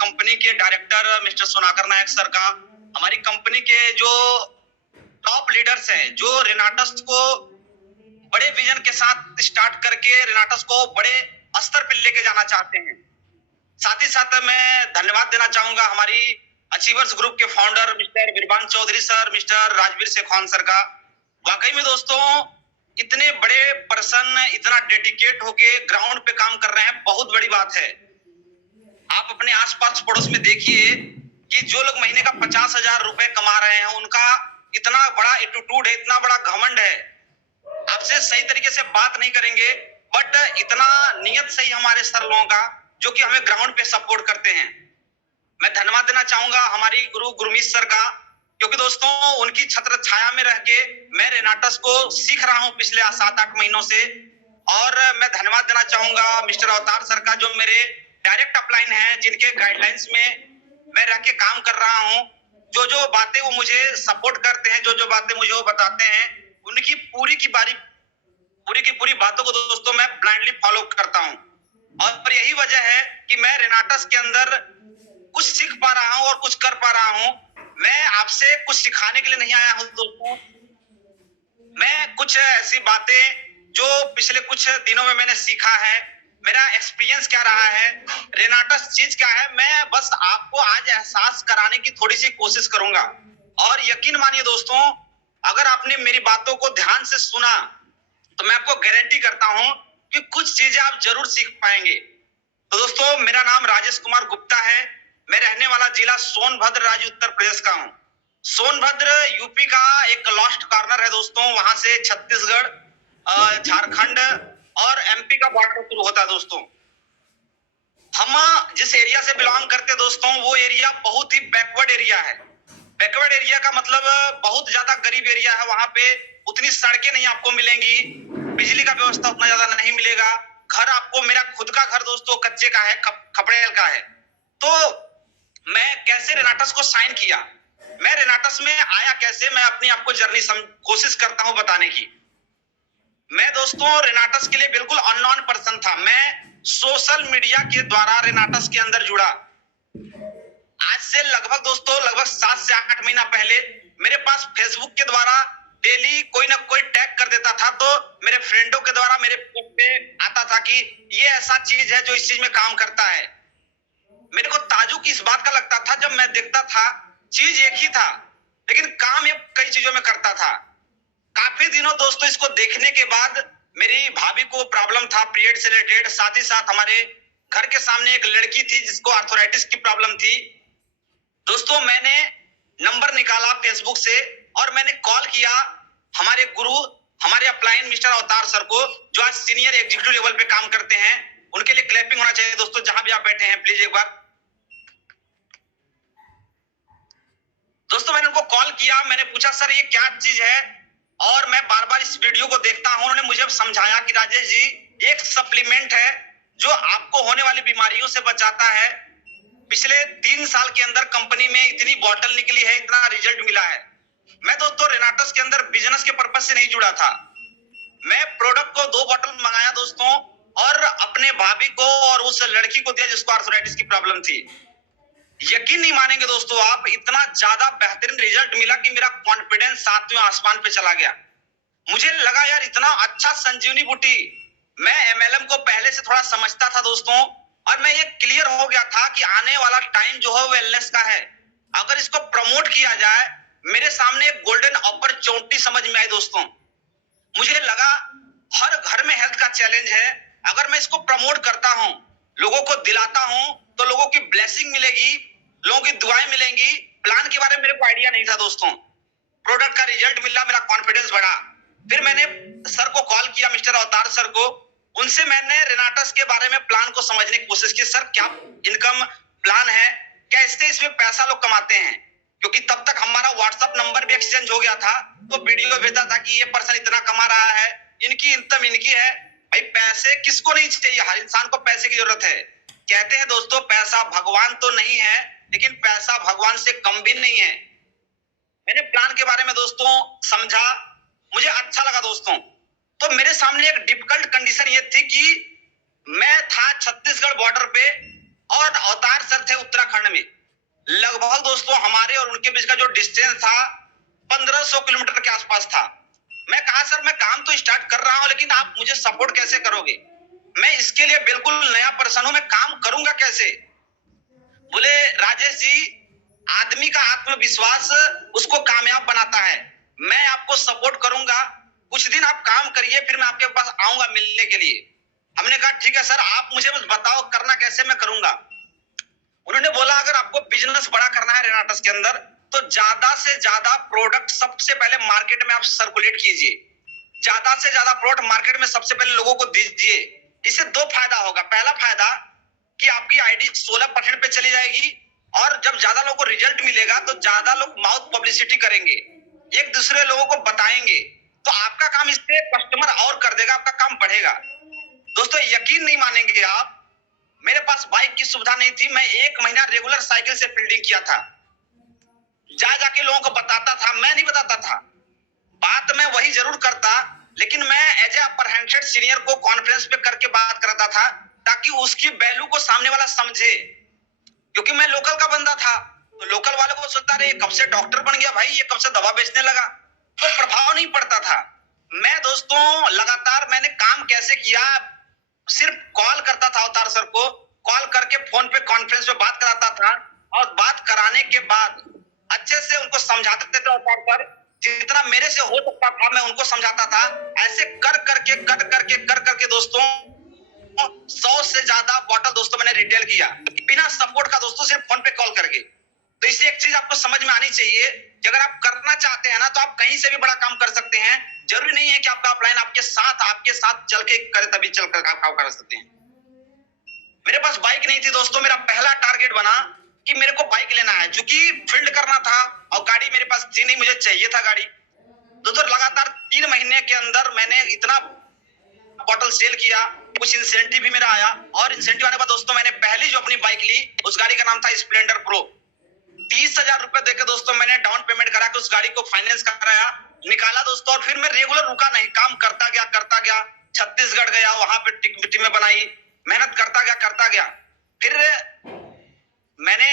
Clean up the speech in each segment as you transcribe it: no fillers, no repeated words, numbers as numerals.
Company के director mister सुनाकर नायक sir का, हमारी कंपनी के जो टॉप लीडर्स हैं, जो रेनाटस को बड़े विजन के साथ स्टार्ट करके रेनाटस को बड़े स्तर पर लेके जाना चाहते हैं। साथ ही साथ मैं धन्यवाद देना चाहूंगा हमारी अचीवर्स ग्रुप के founder mister Birban Chaudhary sir, mister Rajveer Shekhawan sir का। वाकई में दोस्तों, इतने बड़े पर्सन इतना डेडिकेट होके ग्राउंड पे काम कर रहे हैं, बहुत बड़ी बात है। आप अपने आसपास पड़ोस में देखिए कि जो लोग महीने का 50,000 रुपए कमा रहे हैं, उनका इतना बड़ा एटीट्यूड है, इतना बड़ा घमंड है। आपसे सही तरीके से बात नहीं करेंगे, बट इतना नियत सही हमारे सर लोगों का, जो कि हमें ग्राउंड पे सपोर्ट करते हैं। मैं धन्यवाद देना चाहूंगा हमारी गुरु गुरमीत सर का, क्योंकि दोस्तों उनकी छत्र छाया में रह के मैं रेनाटस को सीख रहा हूं पिछले 7-8 महीनों से। और मैं धन्यवाद देना चाहूंगा मिस्टर अवतार सर का, जो मेरे डायरेक्ट अपलाइन है, जिनके गाइडलाइंस में मैं रह के काम कर रहा हूं। जो जो बातें वो मुझे सपोर्ट करते हैं, जो जो बातें मुझे वो बताते हैं, उनकी पूरी की पूरी बातों को दोस्तों मैं ब्लाइंडली फॉलो करता हूं। और यही वजह है कि मैं रेनाटस के अंदर कुछ सीख पा रहा हूं और कुछ कर पा रहा हूं। मैं आपसे कुछ सिखाने के लिए नहीं आया हूं दोस्तों। मैं कुछ ऐसी बातें जो पिछले कुछ दिनों में मैंने सीखा है, मेरा एक्सपीरियंस क्या रहा है, रेनाटस चीज क्या है, मैं बस आपको आज एहसास कराने की थोड़ी सी कोशिश करूंगा। और यकीन मानिए दोस्तों, अगर आपने मेरी बातों को ध्यान से सुना तो मैं आपको गारंटी करता हूं कि कुछ चीजें आप जरूर सीख पाएंगे। तो दोस्तों, मेरा नाम राजेश कुमार गुप्ता है। मैं रहने वाला जिला सोनभद्र राज्य उत्तर प्रदेश का हूं। सोनभद्र यूपी का एक लॉस्ट कॉर्नर है दोस्तों। वहां से छत्तीसगढ़, झारखंड और एमपी का बॉर्डर शुरू होता है दोस्तों। हम जिस एरिया से बिलोंग करते हैं दोस्तों, वो एरिया बहुत ही बैकवर्ड एरिया है। बैकवर्ड एरिया का मतलब बहुत ज्यादा गरीब एरिया है। वहां पे उतनी सड़कें नहीं आपको मिलेंगी, बिजली का व्यवस्था उतना ज्यादा नहीं मिलेगा। घर आपको, मेरा खुद का घर दोस्तों कच्चे का है, खपड़ेल का है। तो मैं कैसे रेनाटस को साइन किया, मैं रेनाटस में आया कैसे, मैं अपनी आपको जर्नी कोशिश करता हूं बताने की। मैं दोस्तों रेनाटस के लिए बिल्कुल अननोन पर्सन था। मैं सोशल मीडिया के द्वारा रेनाटस के अंदर जुड़ा। आज से लगभग 7 से 8 महीना पहले मेरे पास फेसबुक के द्वारा डेली कोई ना कोई टैग कर देता था, तो मेरे फ्रेंडों के द्वारा मेरे पे आता था कि ये ऐसा चीज है जो इस चीज में काम करता है। मेरे को ताजुब इस बात का लगता था, जब मैं देखता था चीज एक ही था लेकिन काम ये कई चीजों में करता था। काफी दिनों दोस्तों इसको देखने के बाद मेरी भाभी को प्रॉब्लम था पीरियड से रिलेटेड। साथ ही साथ हमारे घर के सामने एक लड़की थी जिसको आर्थराइटिस की प्रॉब्लम थी। दोस्तों मैंने नंबर निकाला फेसबुक से और मैंने कॉल किया हमारे गुरु, हमारे अपलाइन मिस्टर अवतार सर को, जो आज सीनियर एग्जीक्यूटिव लेवल पे काम करते हैं। उनके लिए क्लैपिंग होना चाहिए दोस्तों, जहां भी आप बैठे हैं प्लीज एक बार। दोस्तों मैंने उनको कॉल किया, मैंने पूछा सर ये क्या चीज है, और मैं बार बार इस वीडियो को देखता हूं। उन्होंने मुझे समझाया कि राजेश जी एक सप्लीमेंट है जो आपको होने वाली बीमारियों से बचाता है। पिछले 3 साल के अंदर कंपनी में इतनी बॉटल निकली है, इतना रिजल्ट मिला है। मैं दोस्तों रेनाटस के अंदर बिजनेस के पर्पज से नहीं जुड़ा था। मैं प्रोडक्ट को 2 बॉटल मंगाया दोस्तों, और अपने भाभी को और उस लड़की को दिया जिसको आर्थराइटिस की प्रॉब्लम थी। यकीन नहीं मानेंगे दोस्तों आप, इतना ज्यादा बेहतरीन रिजल्ट मिला कि मेरा कॉन्फिडेंस 7वें आसमान पे चला गया। मुझे लगा यार इतना अच्छा संजीवनी बूटी। मैं एमएलएम को पहले से थोड़ा समझता था दोस्तों, और मैं ये क्लियर हो गया था कि आने वाला टाइम जो है वेलनेस का है। अगर इसको प्रमोट किया जाए, मेरे सामने एक गोल्डन अपॉर्चुनिटी समझ में आई दोस्तों। मुझे लगा हर घर में हेल्थ का चैलेंज है, अगर मैं इसको प्रमोट करता हूं, लोगों को दिलाता हूं, तो लोगों की ब्लेसिंग मिलेगी, लोगों की दुआएं मिलेंगी। प्लान के बारे में मेरे को आइडिया नहीं था दोस्तों। प्रोडक्ट का रिजल्ट मिला, मेरा कॉन्फिडेंस बढ़ा। फिर मैंने सर को कॉल किया, मिस्टर अवतार सर को। उनसे मैंने रेनाटस के बारे में प्लान को समझने की कोशिश की। सर क्या इनकम प्लान है, क्या इसमें पैसा लोग कमाते हैं, क्योंकि तब तक हमारा व्हाट्सएप नंबर भी एक्सचेंज हो गया था। तो वीडियो भेजा था कि ये पर्सन इतना कमा रहा है, इनकी इनकम इनकी है। भाई पैसे किसको नहीं चाहिए, हर इंसान को पैसे की जरूरत है। कहते हैं दोस्तों पैसा भगवान तो नहीं है, लेकिन पैसा भगवान से कम भी नहीं है। मैंने प्लान के बारे में दोस्तों समझा, मुझे अच्छा लगा दोस्तों। तो मेरे सामने एक डिफिकल्ट कंडीशन ये थी कि मैं था छत्तीसगढ़ बॉर्डर पे, और अवतार सर थे उत्तराखंड में। लगभग दोस्तों हमारे और उनके बीच का जो डिस्टेंस था 1500 किलोमीटर के आसपास था। मैं कहा सर मैं काम तो स्टार्ट कर रहा हूं लेकिन आप मुझे सपोर्ट कैसे करोगे, मैं इसके लिए बिल्कुल नया पर्सन हूं, मैं काम करूंगा कैसे। बोले राजेश जी, आदमी का आत्मविश्वास उसको कामयाब बनाता है, मैं आपको सपोर्ट करूंगा, कुछ दिन आप काम करिए फिर मैं आपके पास आऊंगा मिलने के लिए। हमने कहा ठीक है सर, आप मुझे बस बताओ करना कैसे, मैं करूंगा। उन्होंने बोला अगर आपको बिजनेस बड़ा करना है रेनाटस के अंदर तो ज्यादा से ज्यादा प्रोडक्ट सबसे पहले मार्केट में आप सर्कुलेट कीजिए, ज्यादा से ज्यादा प्रोडक्ट मार्केट में सबसे पहले लोगों को दीजिए। इससे दो फायदा होगा। पहला फायदा कि आपकी आईडी 16% पे चली जाएगी और जब ज्यादा लोगों को रिजल्ट मिलेगा तो ज्यादा लोग माउथ पब्लिसिटी करेंगे, एक दूसरे लोगों को बताएंगे, तो आपका काम इससे कस्टमर और कर देगा, आपका काम बढ़ेगा। दोस्तों यकीन नहीं मानेंगे आप, मेरे पास बाइक की सुविधा नहीं थी, मैं 1 महीना रेगुलर साइकिल से फील्डिंग किया था, जा जाके लोगों को बताता था, मैं नहीं बताता था, बात मैं वही जरूर करता लेकिन मैं as a upper handset senior को कॉन्फ्रेंस पे करके बात करता था ताकि उसकी वैल्यू को सामने वाला समझे, क्योंकि मैं लोकल का बंदा था तो लोकल वाले को सोचता रहे कब से डॉक्टर बन गया भाई, ये कब से दवा बेचने लगा, तो प्रभाव नहीं पड़ता था। मैं दोस्तों लगातार मैंने काम कैसे किया, सिर्फ कॉल करता था अवतार सर को, कॉल करके फोन पे कॉन्फ्रेंस पे बात कराता था और बात कराने के बाद अच्छे से उनको समझाते थे अवतार सर, जितना मेरे से हो सकता था मैं उनको समझाता था। ऐसे कर करके दोस्तों 100 से ज्यादा बॉटल दोस्तों मैंने रिटेल किया बिना सपोर्ट का दोस्तों, सिर्फ फोन पे कॉल करके। तो इससे एक चीज आपको समझ में आनी चाहिए कि अगर आप करना चाहते हैं ना तो आप कहीं से भी बड़ा काम कर सकते हैं, जरूरी नहीं है कि आपका अपलाइन आपके साथ चल के करे तभी चल कर काम कर सकते हैं। मेरे पास बाइक नहीं थी दोस्तों, मेरा पहला टारगेट बना कि मेरे को बाइक लेना है, क्योंकि फील्ड करना था और गाड़ी मेरे पास थी नहीं, मुझे चाहिए था गाड़ी। दोस्तों लगातार 3 महीने के अंदर मैंने इतना बॉटल सेल किया, कुछ इंसेंटिव भी मेरा आया और इंसेंटिव आने के बाद दोस्तों मैंने पहली जो अपनी बाइक ली उस गाड़ी का नाम था स्प्लेंडर प्रो। 30,000 रुपए देकर दोस्तों मैंने डाउन पेमेंट करा के उस गाड़ी को फाइनेंस कराया, निकाला दोस्तों, और फिर मैं रेगुलर रुका नहीं, काम करता गया, छत्तीसगढ़ गया, वहां पे टीमें बनाई, मेहनत करता गया। फिर मैंने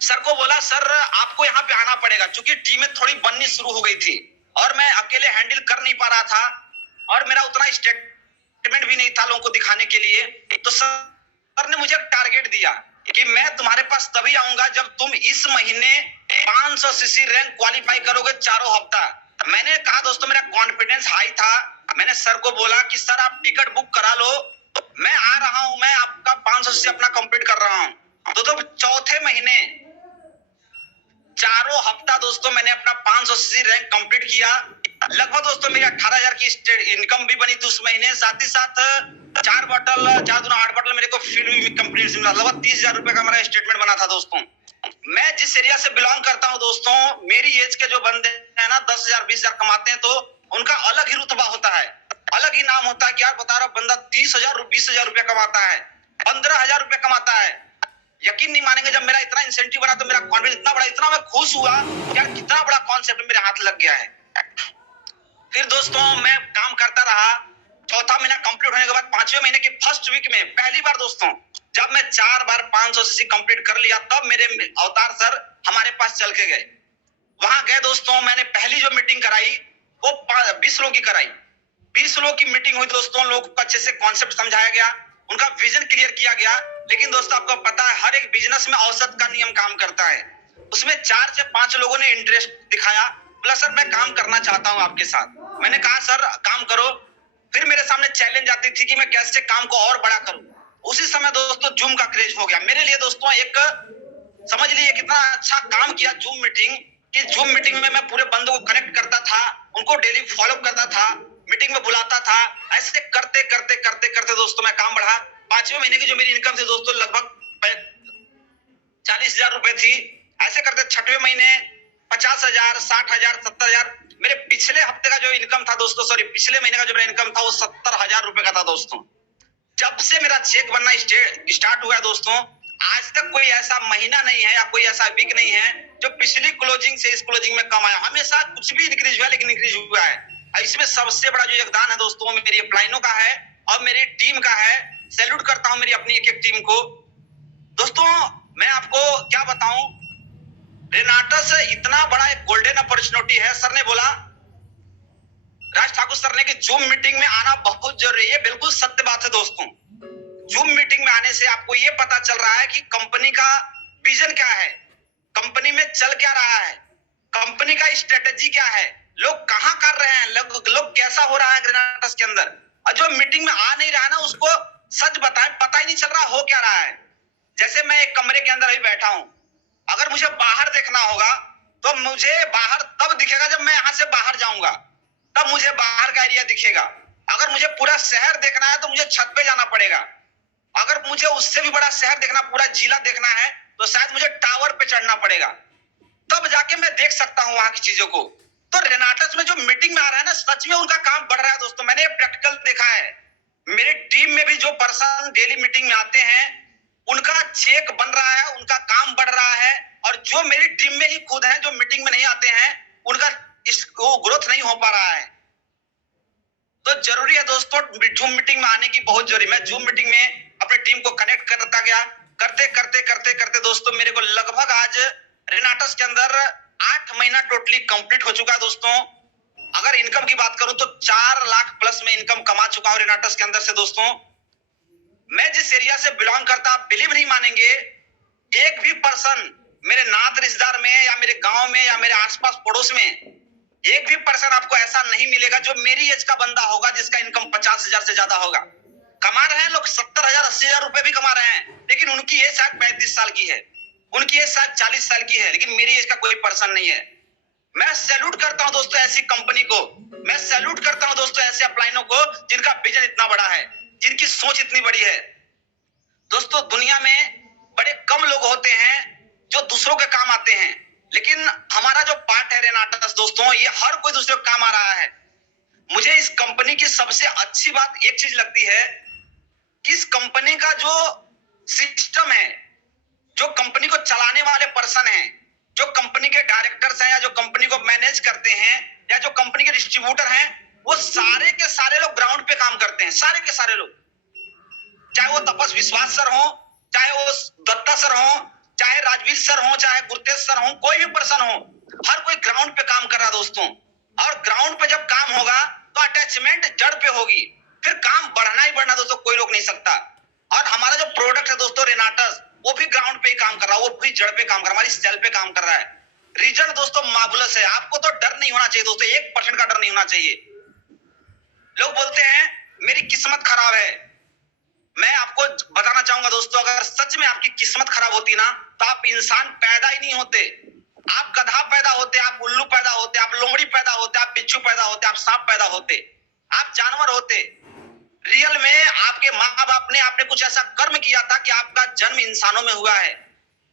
सर को बोला सर आपको यहाँ पे आना पड़ेगा, क्योंकि टीमें थोड़ी बननी शुरू हो गई थी और मैं अकेले हैंडल कर नहीं पा रहा था और मेरा उतना स्टेटमेंट भी नहीं था लोगों को दिखाने के लिए। तो सर ने मुझे टारगेट दिया कि मैं तुम्हारे पास तभी आऊंगा जब तुम इस महीने 500 सीसी रैंक क्वालिफाई करोगे चारों हफ्ता। मैंने कहा दोस्तों मेरा कॉन्फिडेंस हाई था, मैंने सर को बोला कि सर आप टिकट बुक करा लो, मैं आ रहा हूं, मैं आपका 500 सीसी अपना कंप्लीट कर रहा हूं। तो चौथे महीने चारों हफ्ता दोस्तों मैंने अपना 500 सीसी रैंक कंप्लीट किया। लगभग दोस्तों मेरी 18,000 की इनकम भी बनी थी उस महीने, साथ ही साथ 4 बॉटल 4 दूना 8 बॉटल मेरे को फील्ड भी कंप्लीट मिला, लगभग 30,000 रुपए का मेरा स्टेटमेंट बना था दोस्तों। मैं जिस एरिया से बिलोंग करता हूं दोस्तों, मेरी एज के जो बंदे हैं ना 10,000 20,000 कमाते हैं तो उनका अलग ही रुतबा होता है, अलग ही नाम होता है कि यार बता रहा बंदा 30,000 20,000 रुपया कमाता है, 15,000 रुपया कमाता है। यकीन नहीं मानेंगे जब मेरा इतना इंसेंटिव बना तो मेरा कॉन्फिडेंस इतना बड़ा, इतना मैं खुश हुआ यार कितना बड़ा कॉन्सेप्ट मेरे हाथ लग गया है। फिर दोस्तों मैं काम करता रहा, चौथा महीना कंप्लीट होने के बाद 5वें महीने के फर्स्ट वीक में पहली बार दोस्तों जब मैं 4 बार 500 सीसी कंप्लीट कर लिया तब मेरे अवतार सर हमारे पास चल के गए। वहां गए दोस्तों, मैंने पहली जो मीटिंग कराई वो 20 लोगों की कराई। 20 लोगों की मीटिंग हुई दोस्तों, लोगों को अच्छे से कॉन्सेप्ट समझाया गया, उनका विजन क्लियर किया गया। लेकिन दोस्तों आपको पता है हर एक बिजनेस में औसत का नियम काम करता है, उसमें 4 से 5 लोगों ने इंटरेस्ट दिखाया, बोला सर मैं काम करना चाहता हूं आपके साथ। मैंने कहा सर काम करो। फिर मेरे सामने चैलेंज आती थी कि मैं कैसे काम को और बड़ा करूं। उसी समय दोस्तों जूम का क्रेज हो गया मेरे लिए दोस्तों, एक समझ लीजिए कितना अच्छा काम किया जूम मीटिंग, कि जूम मीटिंग में मैं पूरे बंदों को कनेक्ट करता था, उनको डेली फॉलो करता था, मीटिंग में बुलाता था। ऐसे करते दोस्तों मैं काम बढ़ा। 5वें महीने की जो मेरी इनकम थी दोस्तों लगभग 40,000 रुपए थी। ऐसे करते 6वें महीने 50,000 60,000 70,000। मेरे पिछले हफ्ते का जो इनकम था दोस्तों, सॉरी पिछले महीने का जो मेरा इनकम था वो 70,000 रुपए का था दोस्तों। जब से मेरा चेक बनना स्टार्ट हुआ है दोस्तों, आज तक कोई ऐसा महीना नहीं है या कोई ऐसा वीक नहीं है जो पिछली क्लोजिंग से इस क्लोजिंग में कम आया। हमेशा कुछ भी इंक्रीज हुआ लेकिन इंक्रीज हुआ है। इसमें सबसे बड़ा जो योगदान है दोस्तों मेरी अपलाइनों का है और मेरी टीम का है। सैल्यूट करता हूं मेरी अपनी एक टीम को। दोस्तों मैं आपको क्या बताऊं, रेनाटस इतना बड़ा एक गोल्डन अपॉर्चुनिटी है। सर ने बोला, राज ठाकुर सर ने, कि जूम मीटिंग में आना बहुत जरूरी है। बिल्कुल सत्य बात है दोस्तों। जूम मीटिंग में आने से आपको ये पता चल रहा है कि कंपनी का विजन क्या है, कंपनी में चल क्या रहा है, कंपनी का स्ट्रेटेजी क्या है, लोग कहां कर रहे हैं, लोग कैसा हो रहा है ग्रेनाटस के अंदर। और जो मीटिंग में आ नहीं रहा ना, उसको सच बताएं, पता ही नहीं चल रहा हो क्या रहा है। जैसे मैं एक कमरे के अंदर अभी बैठा हूं, अगर मुझे बाहर देखना होगा तो मुझे बाहर तब दिखेगा जब मैं यहां से बाहर जाऊंगा, तब मुझे बाहर का एरिया दिखेगा। अगर मुझे पूरा शहर देखना है तो मुझे छत पे जाना पड़ेगा। अगर मुझे उससे भी बड़ा शहर देखना, पूरा जिला देखना है, तो शायद मुझे टावर पे चढ़ना पड़ेगा, तब जाके मैं देख सकता हूं वहां की चीजों को। तो रेनाटस में जो मीटिंग में आ रहा है ना, सच में उनका काम बढ़ रहा है दोस्तों। मैंने प्रैक्टिकल देखा है। मेरी टीम में भी जो पर्सन डेली मीटिंग में आते हैं, उनका चेक बन रहा है, उनका काम बढ़ रहा है। और जो मेरी टीम में ही खुद है, जो मीटिंग में नहीं आते हैं, उनका इसको ग्रोथ नहीं हो पा रहा है। तो जरूरी है दोस्तों, जूम मीटिंग में आने की बहुत जरूरी। मैं जूम मीटिंग में अपनी टीम को कनेक्ट करता गया, करते करते करते करते दोस्तों मेरे को लगभग आज रेनाटस के अंदर 8 महीना टोटली कंप्लीट हो चुका है दोस्तों। अगर इनकम की बात करूं तो 4 लाख प्लस में इनकम कमा चुका हूं रेनाटस के अंदर से दोस्तों। मैं जिस एरिया से बिलोंग करता, आप बिलीव नहीं मानेंगे, एक भी पर्सन मेरे नात रिश्तेदार में या मेरे गांव में या मेरे आसपास पड़ोस में एक भी पर्सन आपको ऐसा नहीं मिलेगा जो मेरी एज का बंदा होगा जिसका इनकम 50,000 से ज्यादा होगा। कमा रहे हैं लोग 70,000 80,000 रुपए भी कमा रहे हैं, लेकिन उनकी एज शायद 35 साल की है, उनकी एज शायद 40 साल की है, लेकिन मेरी एज का कोई पर्सन नहीं है। मैं सैल्यूट करता हूं दोस्तों ऐसी कंपनी को, मैं सैल्यूट करता हूं दोस्तों ऐसे अपलाइनों को जिनका विजन इतना बड़ा है, जिनकी सोच इतनी बड़ी है। दोस्तों दुनिया में बड़े कम लोग होते हैं जो दूसरों के काम आते हैं, लेकिन हमारा जो पार्ट है रेनाटस दोस्तों, ये हर कोई दूसरे को काम आ रहा है। मुझे इस कंपनी की सबसे अच्छी बात एक चीज लगती है कि इस कंपनी का जो सिस्टम है, जो कंपनी को चलाने वाले पर्सन हैं, जो कंपनी के डायरेक्टर्स हैं या जो कंपनी को मैनेज करते हैं या जो कंपनी के डिस्ट्रीब्यूटर हैं, वो सारे के सारे लोग ग्राउंड पे काम करते हैं, सारे के सारे लोग। चाहे वो तपस विश्वास सर हो, चाहे वो दत्ता सर हो, चाहे राजवीर सर हो, चाहे गुरतेज सर हो, कोई भी पर्सन हो, हर कोई ग्राउंड पे काम कर रहा है दोस्तों। और ग्राउंड पे जब काम होगा तो अटैचमेंट जड़ पे होगी, फिर काम बढ़ना ही बढ़ना दोस्तों, कोई रोक नहीं सकता। और हमारा जो प्रोडक्ट है दोस्तों रेनाटस, वो भी ग्राउंड पे ही काम कर रहा है, वो भी जड़ पे काम कर रहा है, हमारी सेल पे काम कर रहा है। रिजल्ट दोस्तों मार्वलस है। आपको तो डर नहीं होना चाहिए दोस्तों, 1% का डर नहीं होना चाहिए। लोग बोलते हैं मेरी किस्मत खराब है। मैं आपको बताना चाहूंगा दोस्तों, अगर सच में आपकी किस्मत खराब होती ना, तो आप इंसान पैदा ही नहीं होते। आप गधा पैदा होते, आप उल्लू पैदा होते, आप लोमड़ी पैदा होते, आप बिच्छू पैदा होते, आप सांप पैदा होते, आप जानवर होते। रियल में आपके माँ बाप ने आपने कुछ ऐसा कर्म किया था कि आपका जन्म इंसानों में हुआ है।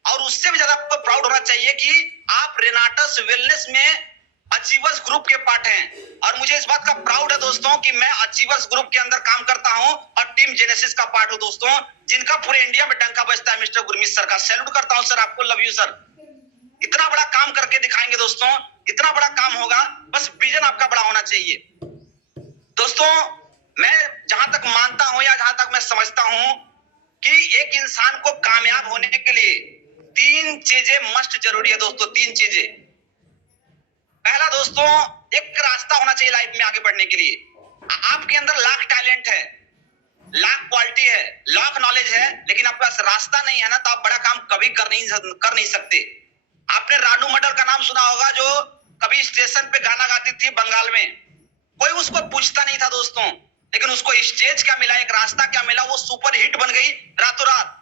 और उससे भी ज्यादा आपको प्राउड होना चाहिए कि आप रेनाटस वेलनेस में अचीवर्स ग्रुप के पार्ट हैं। और मुझे इस बात का प्राउड है दोस्तों कि मैं अचीवर्स ग्रुप के अंदर काम करता हूं और टीम जेनेसिस का पार्ट हूं दोस्तों, जिनका पूरे इंडिया में डंका बजता है। मिस्टर गुरमीत सर का सैल्यूट करता हूं सर, आपको लव यू सर। इतना बड़ा काम करके दिखाएंगे दोस्तों, इतना बड़ा काम होगा, बस विजन आपका बड़ा होना चाहिए दोस्तों। मैं जहां तक मानता हूं या जहां तक मैं समझता हूं कि एक इंसान को कामयाब होने के लिए 3 चीजें मस्ट जरूरी है दोस्तों, 3 चीजें। पहला दोस्तों, एक रास्ता होना चाहिए लाइफ में आगे बढ़ने के लिए। आपके अंदर लाख टैलेंट है, लाख क्वालिटी है, लाख नॉलेज है, लेकिन आपके पास रास्ता नहीं है ना, तो आप बड़ा काम कभी कर नहीं सकते। आपने रानू मंडल का नाम सुना होगा, जो कभी स्टेशन पे गाना गाती थी बंगाल में। कोई उसको पूछता नहीं था दोस्तों, लेकिन उसको स्टेज क्या मिला, एक रास्ता क्या मिला, वो सुपर हिट बन गई रातों रात।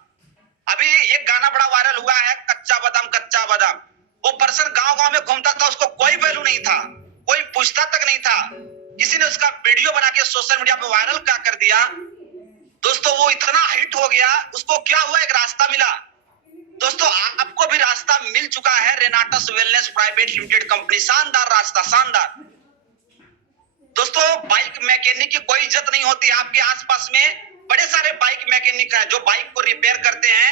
अभी एक गाना बड़ा वायरल हुआ है, कच्चा बादाम कच्चा बादाम। वो पर्सन गांव गांव में घूमता था, उसको कोई वैल्यू नहीं था, कोई पूछता तक नहीं था। किसी ने उसका वीडियो बना के सोशल मीडिया पे वायरल क्या कर दिया दोस्तों, वो इतना हिट हो गया। उसको क्या हुआ, एक रास्ता मिला। दोस्तों आपको भी रास्ता मिल चुका है, रेनाटस वेलनेस प्राइवेट लिमिटेड कंपनी, शानदार रास्ता, शानदार। दोस्तों बाइक मैकेनिक की कोई इज्जत नहीं होती। आपके आसपास में बड़े सारे बाइक मैकेनिक हैं जो बाइक को रिपेयर करते हैं,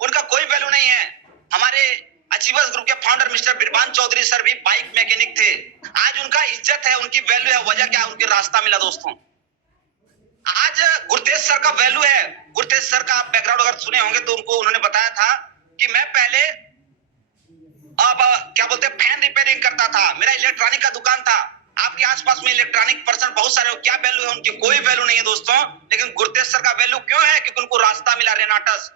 उनका कोई वैल्यू नहीं है। हमारे अचीवर्स ग्रुप के founder mister Birban Chaudhary sir भी बाइक मैकेनिक थे, आज उनका इज्जत है, उनकी वैल्यू है। वजह क्या है, उनके रास्ता मिला दोस्तों। आज गुरतेज सर का वैल्यू है। गुरतेज सर का आप बैकग्राउंड अगर सुने होंगे तो उन्होंने बताया था कि मैं पहले अब क्या बोलते हैं फैन रिपेयरिंग करता था, मेरा इलेक्ट्रॉनिक का दुकान था। आपके आसपास में इलेक्ट्रॉनिक पर्सन बहुत सारे, क्या वैल्यू है उनकी? कोई वैल्यू नहीं है दोस्तों। लेकिन गुरतेज सर का वैल्यू क्यों है? क्योंकि उनको रास्ता मिला रेनाटस।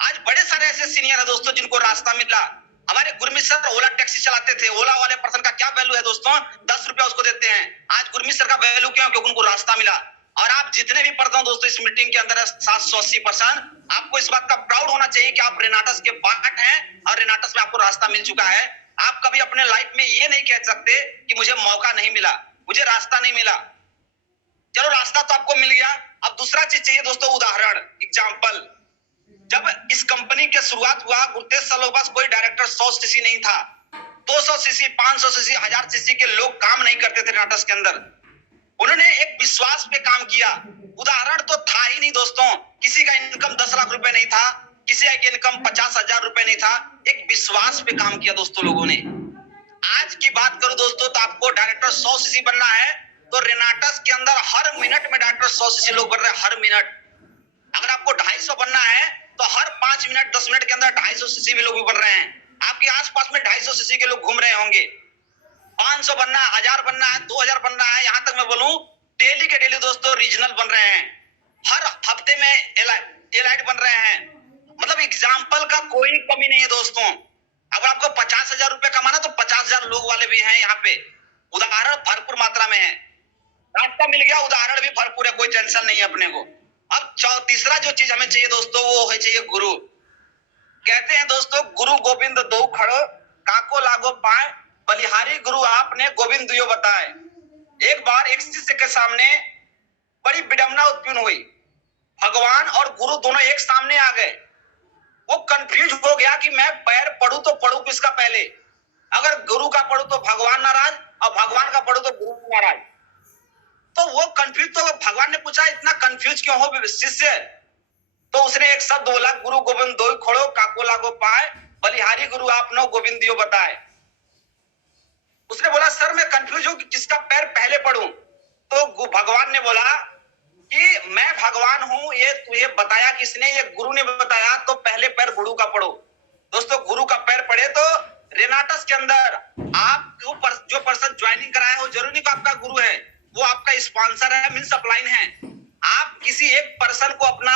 आज बड़े सारे ऐसे सीनियर है दोस्तों जिनको रास्ता मिला। हमारे गुरमीत सर ओला टैक्सी चलाते थे, ओला वाले पर्सन का क्या वैल्यू है दोस्तों? 10 रुपया उसको देते हैं। आज गुरमीत सर का वैल्यू क्यों? क्योंकि उनको रास्ता मिला। और आप जितने भी पर्सन दोस्तों इस मीटिंग के अंदर 780%, आपको इस बात का प्राउड होना चाहिए कि आप रेनाटस के पार्ट हैं और रेनाटस में आपको रास्ता मिल चुका है। आप कभी अपने लाइफ में ये नहीं कह सकते कि मुझे मौका नहीं मिला, मुझे रास्ता नहीं मिला। चलो रास्ता तो आपको मिल गया। अब दूसरा चीज चाहिए दोस्तों, उदाहरण, एग्जाम्पल। जब इस कंपनी के शुरुआत हुआ, गुरतेज सर के पास कोई डायरेक्टर 100 सीसी नहीं था। 200 सीसी, 500 सीसी, 1000 सीसी के लोग काम नहीं करते थे रेनाटस के अंदर। उन्होंने एक विश्वास पे काम किया। उदाहरण तो था ही नहीं दोस्तों, किसी का इनकम 10 लाख रुपए नहीं था, किसी का इनकम 50,000 रुपए नहीं था। एक विश्वास पे काम किया दोस्तों लोगों ने। आज की बात करूं दोस्तों तो आपको डायरेक्टर 100 सीसी बनना है तो रेनाटस के अंदर हर मिनट में डायरेक्टर 100 सीसी लोग बन रहे हैं, हर मिनट। अगर आपको 250 बनना है तो हर 5 मिनट 10 मिनट के अंदर 250 सीसी भी लोग भी बन रहे हैं। आपके आसपास में 250 सीसी के लोग घूम रहे होंगे। 500 बनना है, 1000 बनना है, 2000 बनना है, यहां तक मैं बोलूं डेली के डेली दोस्तों रीजनल बन रहे हैं। हर हफ्ते में एलाइट बन रहे हैं। मतलब एग्जाम्पल का कोई कमी नहीं है दोस्तों। अगर आपको 50,000 रुपए कमाना तो 50,000 लोग वाले भी हैं यहाँ पे। उदाहरण भरपूर मात्रा में है। रास्ता मिल गया, उदाहरण भी भरपूर है, कोई टेंशन नहीं है अपने को। अब तीसरा जो चीज हमें चाहिए दोस्तों वो है चाहिए गुरु। कहते हैं दोस्तों, गुरु गोविंद दो खड़ो काको लागो पाए, बलिहारी गुरु आपने गोविंद दियो बताए। एक बार एक शिष्य के सामने बड़ी विडंबना उत्पन्न हुई। भगवान और गुरु दोनों एक सामने आ गए। वो कंफ्यूज हो गया कि मैं पैर पढ़ू तो पढ़ू किसका पहले। अगर गुरु का पढ़ू तो भगवान नाराज और भगवान का पढ़ू तो गुरु नाराज। तो वो कंफ्यूज, तो भगवान ने पूछा इतना कंफ्यूज क्यों हो शिष्य? तो उसने एक शब्द बोला, गुरु गोविंद दो खड़ो काको लागो पाए, बलिहारी गुरु आपनो गोविंद दियो बताए। उसने बोला सर मैं कंफ्यूज हूं कि किसका पैर पहले पढ़ूं। तो भगवान ने बोला कि मैं भगवान हूं, ये तुझे बताया किसने? ये गुरु ने बताया, तो पहले पैर गुरु का पढ़ो। दोस्तों गुरु का पैर पढ़े तो रेनाटस के अंदर आप जो पर्सन ज्वाइनिंग कराया है वो जरूरी नहीं आपका गुरु है, वो आपका स्पॉन्सर है, मीन सप्लाइन है। आप किसी एक पर्सन को अपना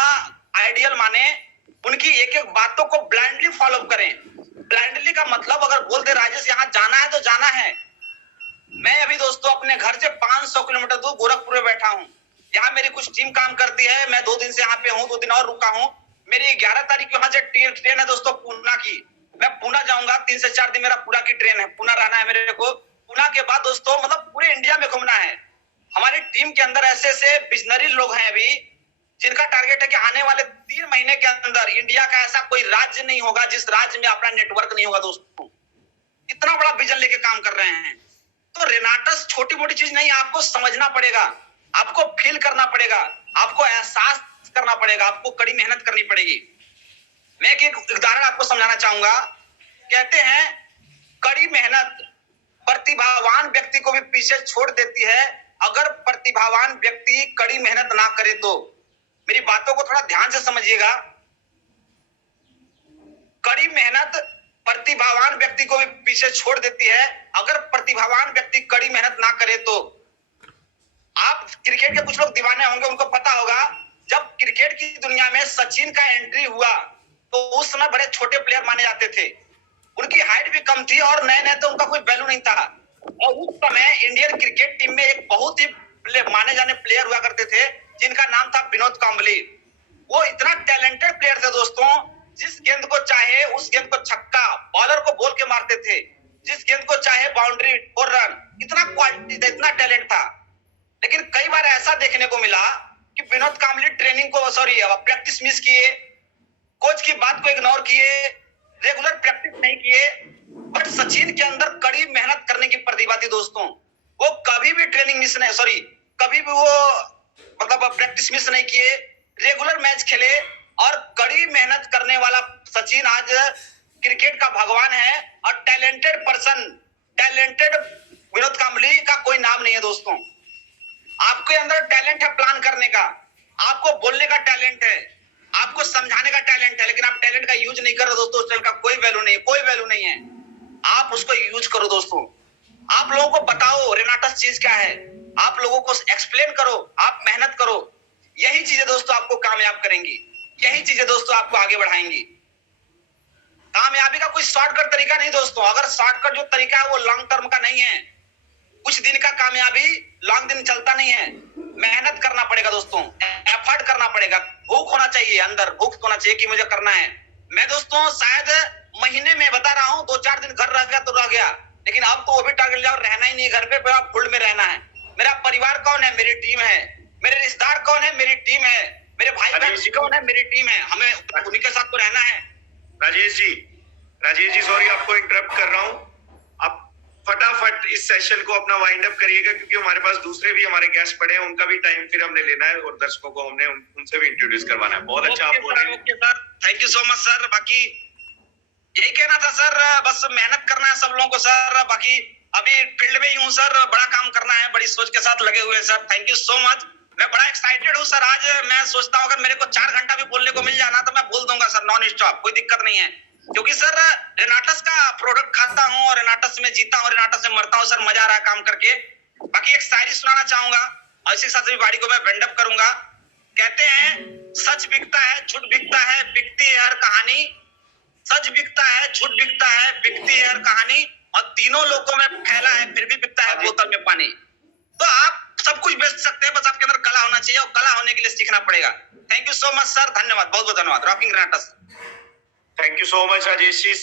आइडियल माने, उनकी एक एक बातों को ब्लाइंडली फॉलो करें। ब्लाइंडली का मतलब अगर बोलते राजेश यहाँ जाना है तो जाना है। मैं अभी दोस्तों अपने घर से 500 किलोमीटर दूर गोरखपुर में बैठा हूँ। यहाँ मेरी कुछ टीम काम करती है, मैं 2 दिन से यहाँ पे हूँ, 2 दिन और रुका हूँ। मेरी 11 तारीख को यहाँ से ट्रेन है दोस्तों पूना की। मैं पूना जाऊंगा, 3 से 4 दिन मेरा पूना की ट्रेन है, पूना रहना है मेरे को। पूना के बाद दोस्तों मतलब पूरे इंडिया में घूमना है। हमारी टीम के अंदर ऐसे ऐसे विजनरी लोग हैं अभी जिनका टारगेट है कि आने वाले 3 महीने के अंदर इंडिया का ऐसा कोई राज्य नहीं होगा जिस राज्य में अपना नेटवर्क नहीं होगा दोस्तों। इतना बड़ा विजन लेके काम कर रहे हैं। तो रेनाटस छोटी मोटी चीज नहीं, आपको समझना पड़ेगा, आपको फील करना पड़ेगा, आपको एहसास करना पड़ेगा, आपको कड़ी मेहनत करनी पड़ेगी। मैं एक उदाहरण आपको समझाना चाहूंगा। कहते हैं कड़ी मेहनत प्रतिभावान व्यक्ति को भी पीछे छोड़ देती है। अगर प्रतिभावान व्यक्ति कड़ी मेहनत ना करे तो, मेरी बातों को थोड़ा ध्यान से समझिएगा। कड़ी मेहनत प्रतिभावान व्यक्ति को भी पीछे छोड़ देती है। अगर प्रतिभावान व्यक्ति कड़ी मेहनत ना करे तो, आप क्रिकेट के कुछ लोग दीवाने होंगे, उनको पता होगा जब क्रिकेट की दुनिया में सचिन का एंट्री हुआ तो उस समय बड़े छोटे प्लेयर माने जाते थे, उनकी हाइट भी कम थी और नए नए तो उनका कोई वैल्यू नहीं था। और उस समय इंडियन क्रिकेट टीम में एक बहुत ही माने जाने प्लेयर हुआ करते थे जिनका नाम था विनोद कांबली। वो इतना टैलेंटेड प्लेयर थे दोस्तों, जिस गेंद को चाहे उस गेंद को छक्का, बॉलर को बोल के मारते थे, जिस गेंद को चाहे बाउंड्री और रन, इतना क्वालिटी था, इतना टैलेंट था। लेकिन कई बार ऐसा देखने को मिला कि विनोद कांबली ट्रेनिंग को प्रैक्टिस मिस किए, कोच की बात को इग्नोर किए, रेगुलर प्रैक्टिस नहीं किए। बट सचिन के अंदर कड़ी मेहनत करने की प्रतिभा थी दोस्तों। वो कभी भी ट्रेनिंग मिस नहीं, कभी भी वो मतलब प्रैक्टिस मिस नहीं किए, रेगुलर मैच खेले और कड़ी मेहनत करने वाला सचिन आज क्रिकेट का भगवान है। और talented person, talented Vinod Kambli का कोई नाम नहीं है दोस्तों। आपके अंदर टैलेंट है प्लान करने का, आपको बोलने का टैलेंट है, आपको समझाने का टैलेंट है, लेकिन आप टैलेंट का यूज नहीं कर रहे दोस्तों। उस टैलेंट का कोई वैल्यू नहीं है, कोई वैल्यू नहीं है। आप उसको यूज करो दोस्तों। आप लोगों को बताओ रेनाटस चीज क्या है, आप लोगों को एक्सप्लेन करो, आप मेहनत करो। यही चीजें दोस्तों आपको कामयाब करेंगी, यही चीजें दोस्तों आपको आगे बढ़ाएंगी। कामयाबी का कोई शॉर्टकट तरीका नहीं दोस्तों। अगर शॉर्टकट जो तरीका है वो लॉन्ग टर्म का नहीं है। कुछ दिन का कामयाबी लॉन्ग दिन चलता नहीं है। मेहनत करना पड़ेगा दोस्तों, एफर्ट करना पड़ेगा, भूख होना चाहिए, अंदर भूख होना चाहिए कि मुझे करना है। मैं दोस्तों शायद महीने में बता रहा हूँ 2-4 दिन घर रह गया तो रह गया, लेकिन अब तो वो भी टारगेट जाओ, रहना ही नहीं घर पे, आप फुल में रहना है। मेरा परिवार कौन है? मेरी टीम है। मेरे रिश्तेदार कौन है? मेरी टीम है। मेरे भाई बहन कौन है? मेरी टीम है। हमें उन्हीं के साथ तो रहना है। राजेश जी सॉरी आपको इंटरप्ट कर रहा हूँ। आप फटाफट इस सेशन को अपना वाइंड अप करिएगा, क्योंकि हमारे पास दूसरे भी हमारे गेस्ट पड़े हैं, उनका भी टाइम फिर हमने लेना है और दर्शकों को हमने उनसे भी इंट्रोड्यूस करवाना है। बहुत अच्छा आप बोल रहे हैं। Okay sir, thank you so much sir. बाकी यही कहना था सर, बस मेहनत करना है सब लोगों को सर। बाकी अभी फील्ड में ही हूँ सर, बड़ा काम करना है, बड़ी सोच के साथ लगे हुए हैं sir. Thank you so much. मैं बड़ा एक्साइटेड हूँ सर। आज मैं सोचता हूँ अगर मेरे को 4 घंटा भी बोलने को मिल जाना तो मैं बोल दूंगा सर, नॉन स्टॉप, कोई दिक्कत नहीं है। क्योंकि सर रेनाटस का प्रोडक्ट खाता हूँ और रेनाटस में जीता हूँ, रेनाटस में मरता हूँ सर। मजा आ रहा है काम करके। बाकी एक शायरी सुनाना चाहूंगा और इसी के साथ गाड़ी को मैं वेंड अप करूंगा। कहते हैं सच बिकता है, झूठ बिकता है, बिकती है हर कहानी। सच बिकता है, झूठ बिकता है, बिकती है हर कहानी, और तीनों लोगों में फैला है, फिर भी बिकता है बोतल में पानी। तो आप सब कुछ बेच सकते हैं, बस आपके अंदर कला होना चाहिए, और कला होने के लिए सीखना पड़ेगा। Thank you so much sir, धन्यवाद, बहुत बहुत धन्यवाद। Rocking Renatus. Thank you so much Rajesh ji.